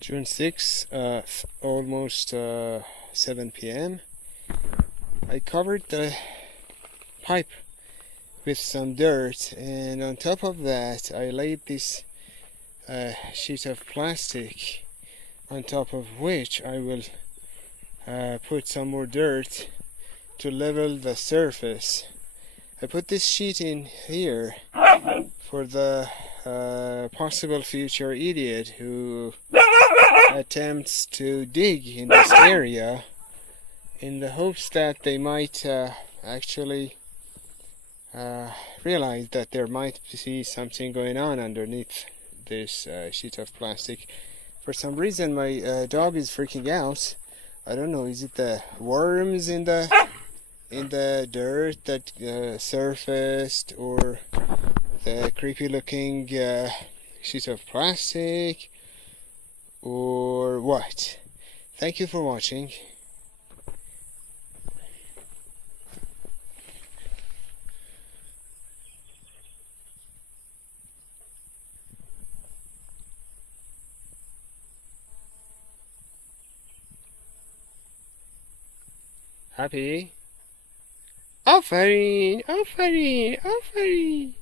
June 6, almost 7 p.m. I covered the pipe with some dirt, and on top of that I laid this sheet of plastic, on top of which I will put some more dirt to level the surface. I put this sheet in here for the possible future idiot who attempts to dig in this area, in the hopes that they might actually realize that there might be something going on underneath this sheet of plastic. For some reason my dog is freaking out. I don't know, is it the worms in the dirt that surfaced, or the creepy looking sheet of plastic, or what? Thank you for watching. Happy? آفرین آفرین آفرین.